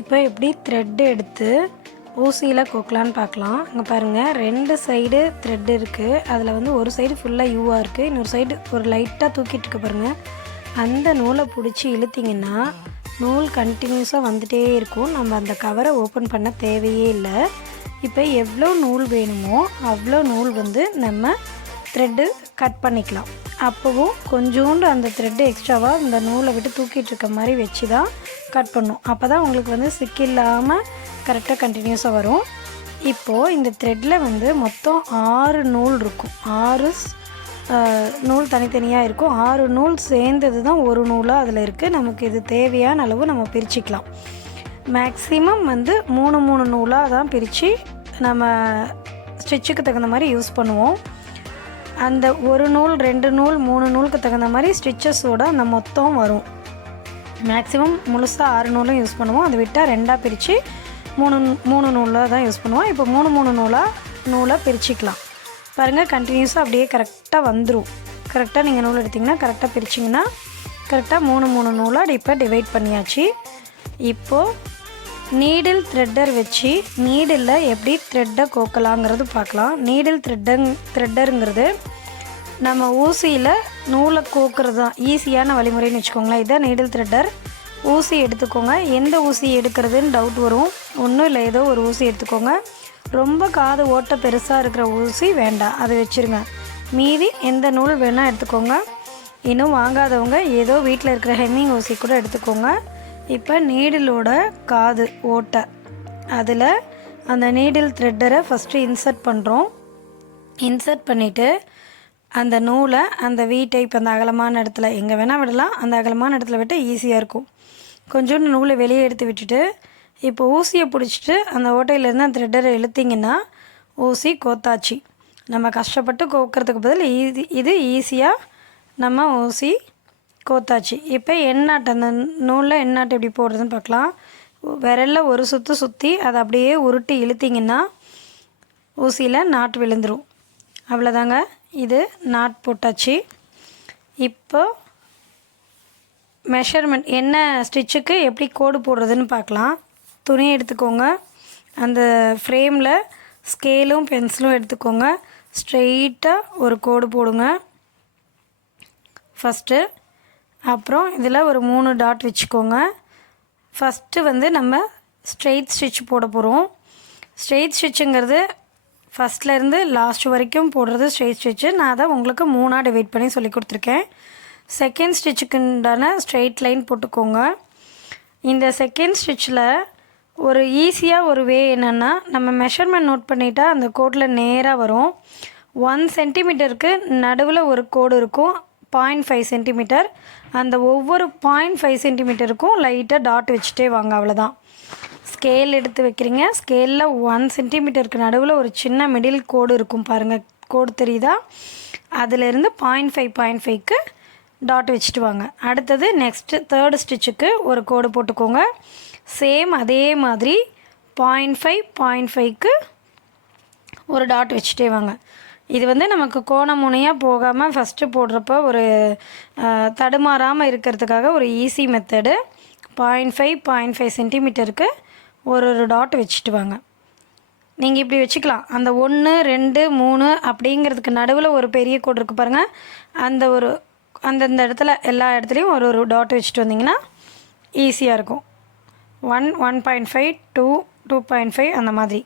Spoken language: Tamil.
இப்போ எப்படி த்ரெட் எடுத்து ஊசியில் கோக்கலான்னு பார்க்கலாம். இங்கே பாருங்கள், 2 சைடு த்ரெட் இருக்குது. அதில் வந்து ஒரு சைடு ஃபுல்லாக யூவாக இருக்குது, இன்னொரு சைடு ஒரு லைட்டாக தூக்கிட்டு இருக்கு பாருங்கள். அந்த நூலை பிடிச்சி இழுத்திங்கன்னா நூல் கண்டினியூஸாக வந்துகிட்டே இருக்கும். நம்ம அந்த கவரை ஓப்பன் பண்ண தேவையே இல்லை. இப்போ எவ்வளோ நூல் வேணுமோ அவ்வளோ நூல் வந்து நம்ம த்ரெட்டு கட் பண்ணிக்கலாம். அப்போவும் கொஞ்சோண்டு அந்த த்ரெட்டு எக்ஸ்ட்ராவாக இந்த நூலை விட்டு தூக்கிட்டு இருக்க மாதிரி வச்சு தான் கட் பண்ணும். அப்போ தான் உங்களுக்கு வந்து சிக்கில்லாமல் கரெக்டாக கண்டினியூஸாக வரும். இப்போது இந்த த்ரெட்டில் வந்து மொத்தம் 6 நூல் இருக்கும். 6 நூல் தனித்தனியாக இருக்கும். 6 நூல் சேர்ந்தது தான் ஒரு நூலாக அதில் இருக்குது. நமக்கு இது தேவையான அளவு நம்ம பிரிச்சுக்கலாம். மேக்ஸிமம் வந்து 3 நூலாக தான் பிரித்து நம்ம ஸ்டிச்சுக்கு தகுந்த மாதிரி யூஸ் பண்ணுவோம். அந்த 1 நூல் 2 நூல் 3 நூலுக்கு தகுந்த மாதிரி ஸ்டிச்சஸோட அந்த மொத்தம் வரும். மேக்ஸிமம் முழுசாக 6 நூலும் யூஸ் பண்ணுவோம். அதை விட்டால் 2ஆக பிரித்து 3 நூலாக தான் யூஸ் பண்ணுவோம். இப்போ 3 நூலை பிரிச்சுக்கலாம். பாருங்கள், கண்டினியூஸாக அப்படியே கரெக்டாக வந்துடும். கரெக்டாக நீங்கள் நூல் எடுத்திங்கன்னா கரெக்டாக பிரிச்சிங்கன்னா கரெக்டாக 3 நூலாக இப்போ டிவைட் பண்ணியாச்சு. இப்போது நீடில் த்ரெட்டர் வச்சு நீடில் எப்படி த்ரெட்டை கோக்கலாங்கிறது பார்க்கலாம். நீடில் த்ரெட்டருங்கிறது நம்ம ஊசியில் நூலை கோக்கிறது தான் ஈஸியான வழிமுறைன்னு வச்சுக்கோங்களேன். இதான் நீடில் த்ரெட்டர். ஊசி எடுத்துக்கோங்க. எந்த ஊசி எடுக்கிறதுன்னு டவுட் வரும். ஒன்றும் இல்லை, ஏதோ ஒரு ஊசி எடுத்துக்கோங்க. ரொம்ப காது ஓட்டை பெருசாக இருக்கிற ஊசி வேண்டாம், அதை வச்சுருங்க. மீதி எந்த நூல் வேணால் எடுத்துக்கோங்க. இன்னும் வாங்காதவங்க ஏதோ வீட்டில் இருக்கிற ஹெம்மிங் ஊசி கூட எடுத்துக்கோங்க. இப்போ நீடிலோட காது ஓட்டை, அதில் அந்த நீடில் த்ரெட்டரை ஃபஸ்ட்டு இன்சர்ட் பண்ணுறோம். இன்சர்ட் பண்ணிவிட்டு அந்த நூலை அந்த வி டைப் அந்த அகலமான இடத்துல எங்கே வேணால் விடலாம். அந்த அகலமான இடத்துல விட்டு ஈஸியாக இருக்கும். கொஞ்சோண்டு நூலை வெளியே எடுத்து விட்டுட்டு இப்போ ஊசியை பிடிச்சிட்டு அந்த ஓட்டையிலேருந்து அந்த த்ரெட்டரை இழுத்திங்கன்னா ஊசி கோத்தாச்சு. நம்ம கஷ்டப்பட்டு கோக்கிறதுக்கு பதில் இது ஈஸியாக நம்ம ஊசி கோத்தாச்சு. இப்போ எண்ணாட்டு அந்த நூலில் எண்ணாட்டு எப்படி போடுறதுன்னு பார்க்கலாம். விரலில் ஒரு சுற்றி அதை அப்படியே உருட்டி இழுத்திங்கன்னா ஊசியில் நாட்டு விழுந்துடும். அவ்வளோதாங்க, இது நாட் போட்டாச்சு. இப்போ மெஷர்மெண்ட் என்ன ஸ்டிச்சுக்கு எப்படி கோடு போடுறதுன்னு பார்க்கலாம். துணி எடுத்துக்கோங்க. அந்த ஃப்ரேமில் ஸ்கேலும் பென்சிலும் எடுத்துக்கோங்க. ஸ்ட்ரெயிட்டாக ஒரு கோடு போடுங்க ஃபஸ்ட்டு. அப்புறம் இதில் ஒரு 3 டாட் வச்சுக்கோங்க. ஃபஸ்ட்டு வந்து நம்ம ஸ்ட்ரெயிட் ஸ்டிச் போட போகிறோம். ஸ்ட்ரெயிட் ஸ்டிச்சுங்கிறது ஃபஸ்ட்லேருந்து லாஸ்ட் வரைக்கும் போடுறது ஸ்ட்ரெயிட் ஸ்டிச்சு. நான் அதை உங்களுக்கு 3ஆக டிவைட் பண்ணி சொல்லி கொடுத்துருக்கேன். செகண்ட் ஸ்டிச்சுக்குண்டான ஸ்ட்ரெயிட் லைன் போட்டுக்கோங்க. இந்த செகண்ட் ஸ்டிச்சில் ஒரு ஈஸியாக ஒரு வே என்னென்னா, நம்ம மெஷர்மெண்ட் நோட் பண்ணிட்டா அந்த கோட்டில் நேராக வரும். 1 சென்டிமீட்டருக்கு நடுவில் ஒரு கோடு இருக்கும், 0.5 சென்டிமீட்டர். அந்த ஒவ்வொரு 0.5 சென்டிமீட்டருக்கும் லைட்டாக டாட் வச்சுட்டே வாங்க, அவ்வளோதான். ஸ்கேல் எடுத்து வைக்கிறீங்க. ஸ்கேலில் 1 சென்டிமீட்டருக்கு நடுவில் ஒரு சின்ன மிடில் கோடு இருக்கும் பாருங்கள், கோடு தெரியுதா? அதிலேருந்து 0.5க்கு டாட் வச்சுட்டு வாங்க. அடுத்தது நெக்ஸ்ட்டு தேர்டு ஸ்டிச்சுக்கு ஒரு கோடு போட்டுக்கோங்க. சேம் அதே மாதிரி 0.5க்கு ஒரு டாட் வச்சுட்டே வாங்க. இது வந்து நமக்கு கோண முனையாக போகாமல் ஃபஸ்ட்டு போடுறப்போ ஒரு தடுமாறாமல் இருக்கிறதுக்காக ஒரு ஈஸி மெத்தடு. 0.5 சென்டிமீட்டருக்கு ஒரு டாட் வச்சுட்டு வாங்க. நீங்கள் இப்படி வச்சுக்கலாம். அந்த 1 2 3 அப்படிங்கிறதுக்கு நடுவில் ஒரு பெரிய கோடு இருக்குது பாருங்கள். அந்தந்த இடத்துல எல்லா இடத்துலையும் ஒரு டாட் வச்சுட்டு வந்தீங்கன்னா ஈஸியாக இருக்கும். 1 1.5 2 2.5 அந்த மாதிரி.